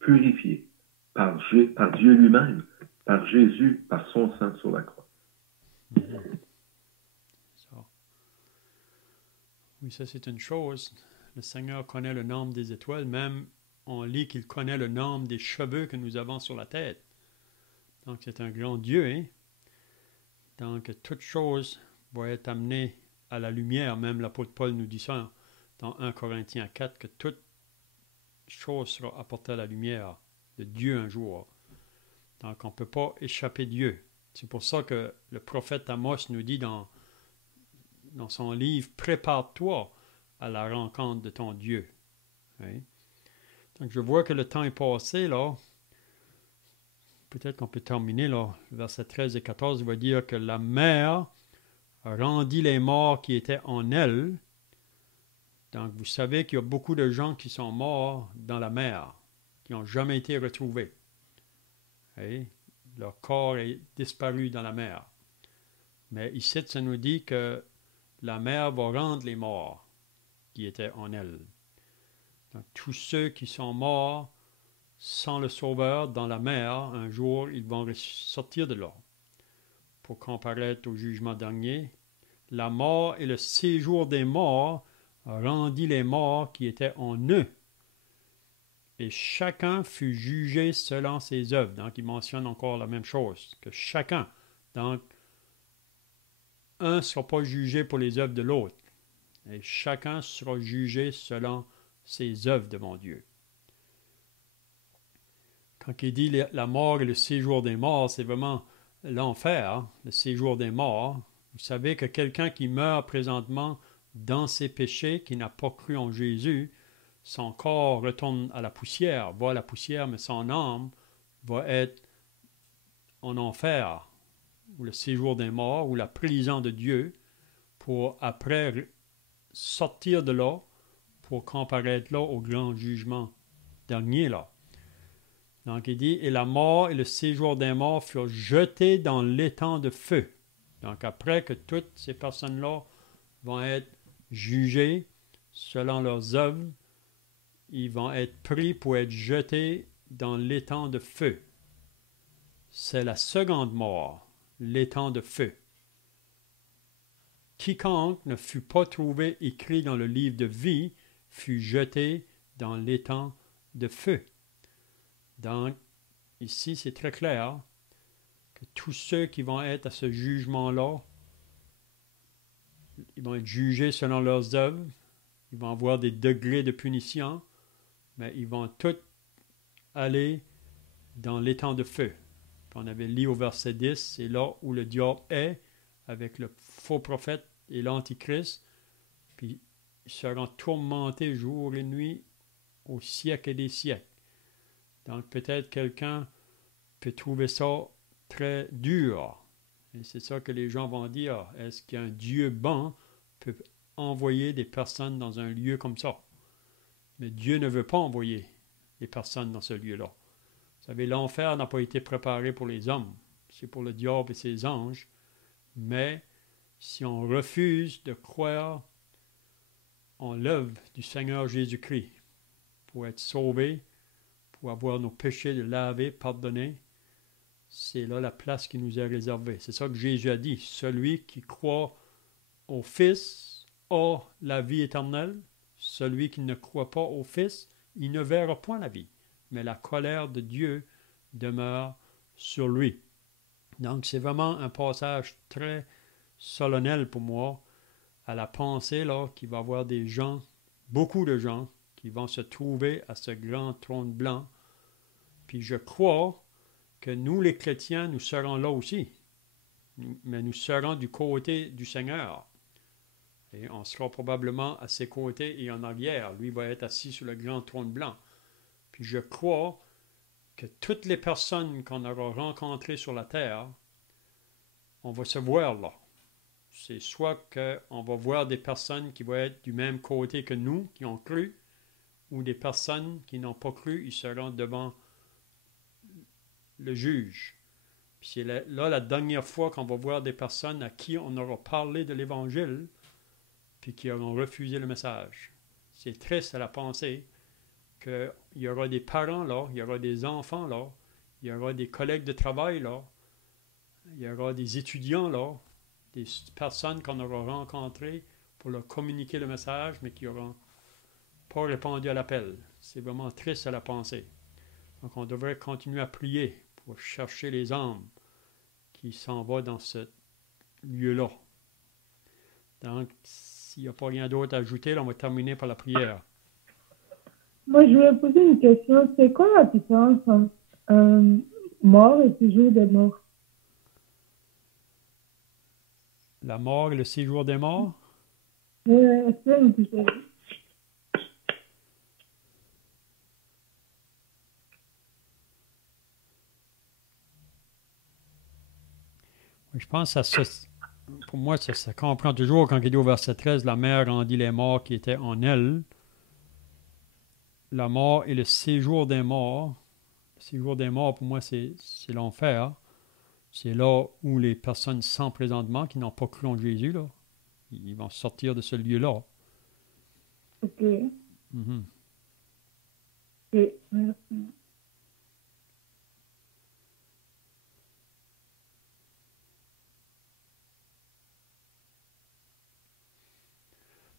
purifié par Dieu lui-même, par Jésus, par son sang sur la croix. Ça. Oui, ça c'est une chose. Le Seigneur connaît le nombre des étoiles. Même on lit qu'il connaît le nombre des cheveux que nous avons sur la tête. Donc c'est un grand Dieu. Hein? Donc toute chose va être amenée à la lumière. Même l'apôtre Paul nous dit ça dans 1 Corinthiens 4, que toute chose sera apportée à la lumière de Dieu un jour. Donc on ne peut pas échapper Dieu. C'est pour ça que le prophète Amos nous dit dans son livre, « Prépare-toi à la rencontre de ton Dieu. » Oui. Donc je vois que le temps est passé, là. Peut-être qu'on peut terminer, là. Versets 13 et 14 va dire que la mer rendit les morts qui étaient en elle. Donc vous savez qu'il y a beaucoup de gens qui sont morts dans la mer, qui n'ont jamais été retrouvés. Oui. Leur corps est disparu dans la mer. Mais ici, ça nous dit que la mer va rendre les morts qui étaient en elle. Donc, tous ceux qui sont morts sans le Sauveur dans la mer, un jour, ils vont sortir de là pour comparaître au jugement dernier. La mort et le séjour des morts rendit les morts qui étaient en eux. Et chacun fut jugé selon ses œuvres. Donc, il mentionne encore la même chose, que chacun. Donc, un ne sera pas jugé pour les œuvres de l'autre. Et chacun sera jugé selon ses œuvres devant Dieu. Quand il dit la mort et le séjour des morts, c'est vraiment l'enfer, hein, le séjour des morts. Vous savez que quelqu'un qui meurt présentement dans ses péchés, qui n'a pas cru en Jésus, son corps retourne à la poussière, va à la poussière, mais son âme va être en enfer, ou le séjour des morts, ou la prison de Dieu, pour après sortir de là, pour comparaître là au grand jugement dernier là. Donc il dit, et la mort et le séjour des morts furent jetés dans l'étang de feu. Donc après que toutes ces personnes-là vont être jugées selon leurs œuvres, ils vont être pris pour être jetés dans l'étang de feu. C'est la seconde mort, l'étang de feu. Quiconque ne fut pas trouvé écrit dans le livre de vie fut jeté dans l'étang de feu. Donc, ici, c'est très clair que tous ceux qui vont être à ce jugement-là, ils vont être jugés selon leurs œuvres, ils vont avoir des degrés de punition, mais ils vont tous aller dans l'étang de feu. Puis on avait lu au verset 10, c'est là où le diable est, avec le faux prophète et l'antichrist, puis ils seront tourmentés jour et nuit au siècle des siècles. Donc peut-être quelqu'un peut trouver ça très dur. Et c'est ça que les gens vont dire. Est-ce qu'un Dieu bon peut envoyer des personnes dans un lieu comme ça? Mais Dieu ne veut pas envoyer les personnes dans ce lieu-là. Vous savez, l'enfer n'a pas été préparé pour les hommes. C'est pour le diable et ses anges. Mais si on refuse de croire en l'œuvre du Seigneur Jésus-Christ pour être sauvé, pour avoir nos péchés lavés, pardonnés, c'est là la place qui nous est réservée. C'est ça que Jésus a dit. Celui qui croit au Fils a la vie éternelle. Celui qui ne croit pas au Fils, il ne verra point la vie. Mais la colère de Dieu demeure sur lui. Donc c'est vraiment un passage très solennel pour moi, à la pensée là qu'il va y avoir des gens, beaucoup de gens, qui vont se trouver à ce grand trône blanc. Puis je crois que nous, les chrétiens, nous serons là aussi. Mais nous serons du côté du Seigneur. Et on sera probablement à ses côtés et en arrière. Lui va être assis sur le grand trône blanc. Puis je crois que toutes les personnes qu'on aura rencontrées sur la terre, on va se voir là. C'est soit qu'on va voir des personnes qui vont être du même côté que nous, qui ont cru, ou des personnes qui n'ont pas cru, ils seront devant le juge. Puis c'est là la dernière fois qu'on va voir des personnes à qui on aura parlé de l'Évangile, puis qui auront refusé le message. C'est triste à la pensée qu'il y aura des parents là, il y aura des enfants là, il y aura des collègues de travail là, il y aura des étudiants là, des personnes qu'on aura rencontrées pour leur communiquer le message, mais qui n'auront pas répondu à l'appel. C'est vraiment triste à la pensée. Donc on devrait continuer à prier pour chercher les âmes qui s'en vont dans ce lieu-là. Donc, s'il n'y a pas rien d'autre à ajouter, là, on va terminer par la prière. Moi, je voulais poser une question. C'est quoi la différence entre mort et séjour des morts? La mort et le séjour des morts? Explique-moi tout ça. Je pense que pour moi, ça comprend toujours quand il dit au verset 13, la mère rendit les morts qui étaient en elle. La mort et le séjour des morts. Le séjour des morts, pour moi, c'est l'enfer. C'est là où les personnes sont présentement, qui n'ont pas cru en Jésus, là, ils vont sortir de ce lieu-là. Ok. Mm-hmm. Ok, merci.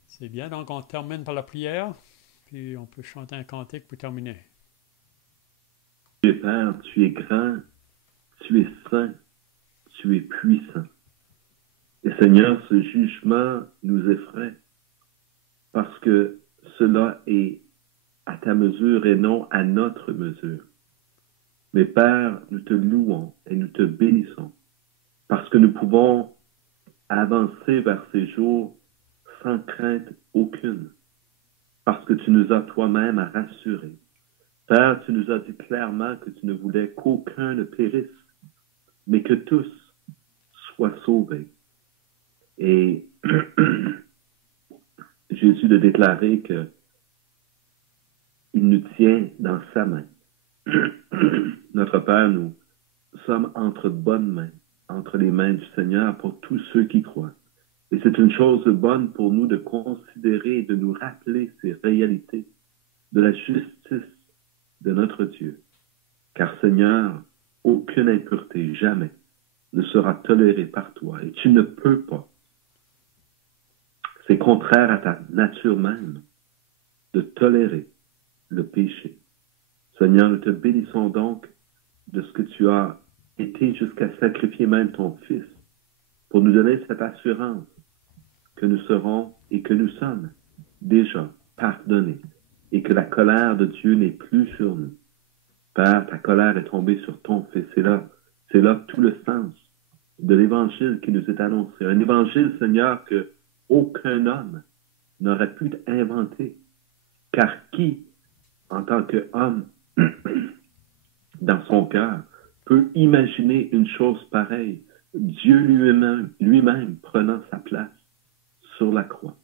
C'est bien, donc on termine par la prière, puis on peut chanter un cantique pour terminer. Tu es Père, tu es grand, tu es saint, tu es puissant. Et Seigneur, ce jugement nous effraie parce que cela est à ta mesure et non à notre mesure. Mais Père, nous te louons et nous te bénissons parce que nous pouvons avancer vers ces jours sans crainte aucune, parce que tu nous as toi-même à rassurer. Père, tu nous as dit clairement que tu ne voulais qu'aucun ne périsse, mais que tous soient sauvés. Et Jésus de déclarer que il nous tient dans sa main. Notre Père, nous sommes entre bonnes mains, entre les mains du Seigneur pour tous ceux qui croient. Et c'est une chose bonne pour nous de considérer et de nous rappeler ces réalités de la justice de notre Dieu. Car Seigneur, aucune impureté, jamais, ne sera tolérée par toi. Et tu ne peux pas. C'est contraire à ta nature même de tolérer le péché. Seigneur, nous te bénissons donc de ce que tu as été jusqu'à sacrifier même ton Fils pour nous donner cette assurance que nous serons et que nous sommes déjà pardonnés et que la colère de Dieu n'est plus sur nous. Père, ta colère est tombée sur ton Fils. C'est là tout le sens de l'évangile qui nous est annoncé. Un évangile, Seigneur, que aucun homme n'aurait pu inventer. Car qui, en tant qu'homme, dans son cœur, peut imaginer une chose pareille? Dieu lui-même prenant sa place sur la croix.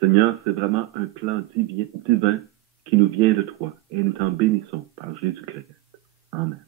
Seigneur, c'est vraiment un plan divin qui nous vient de toi et nous t'en bénissons par Jésus-Christ. Amen.